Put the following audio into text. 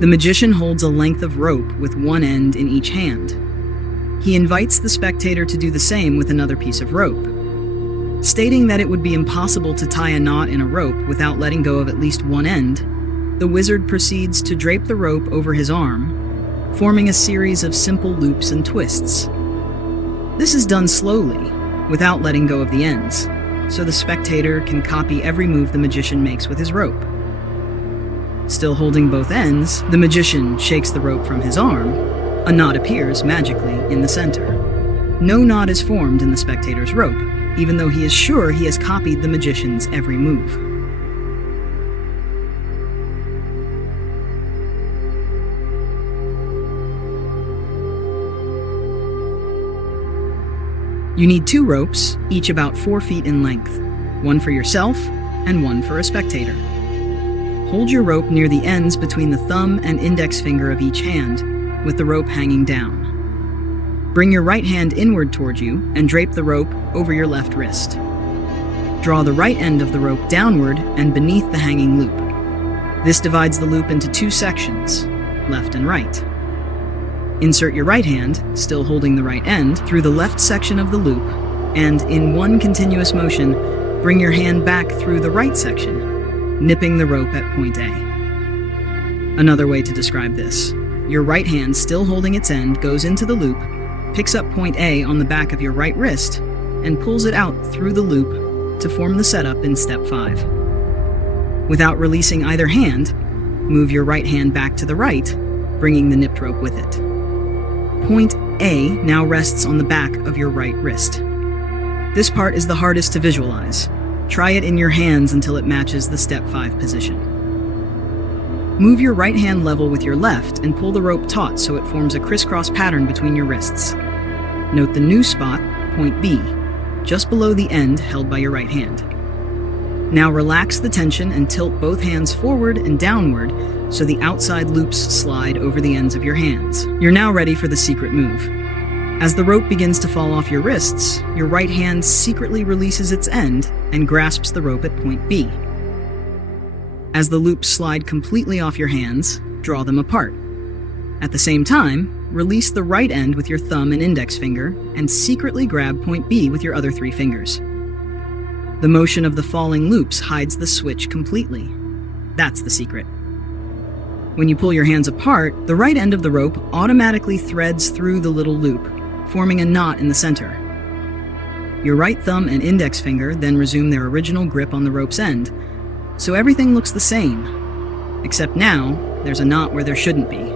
The magician holds a length of rope with one end in each hand. He invites the spectator to do the same with another piece of rope. Stating that it would be impossible to tie a knot in a rope without letting go of at least one end, the wizard proceeds to drape the rope over his arm, forming a series of simple loops and twists. This is done slowly, without letting go of the ends, so the spectator can copy every move the magician makes with his rope. Still holding both ends, the magician shakes the rope from his arm. A knot appears magically in the center. No knot is formed in the spectator's rope, even though he is sure he has copied the magician's every move. You need 2 ropes, each about 4 feet in length, one for yourself and one for a spectator. Hold your rope near the ends between the thumb and index finger of each hand, with the rope hanging down. Bring your right hand inward toward you and drape the rope over your left wrist. Draw the right end of the rope downward and beneath the hanging loop. This divides the loop into 2 sections, left and right. Insert your right hand, still holding the right end, through the left section of the loop, and in one continuous motion, bring your hand back through the right section, nipping the rope at point A. Another way to describe this: your right hand, still holding its end, goes into the loop, picks up point A on the back of your right wrist, and pulls it out through the loop to form the setup in step 5. Without releasing either hand, move your right hand back to the right, bringing the nipped rope with it. Point A now rests on the back of your right wrist. This part is the hardest to visualize. Try it in your hands until it matches the step 5 position. Move your right hand level with your left and pull the rope taut so it forms a crisscross pattern between your wrists. Note the new spot, point B, just below the end held by your right hand. Now relax the tension and tilt both hands forward and downward so the outside loops slide over the ends of your hands. You're now ready for the secret move. As the rope begins to fall off your wrists, your right hand secretly releases its end and grasps the rope at point B. As the loops slide completely off your hands, draw them apart. At the same time, release the right end with your thumb and index finger and secretly grab point B with your other 3 fingers. The motion of the falling loops hides the switch completely. That's the secret. When you pull your hands apart, the right end of the rope automatically threads through the little loop, forming a knot in the center. Your right thumb and index finger then resume their original grip on the rope's end, so everything looks the same, except now there's a knot where there shouldn't be.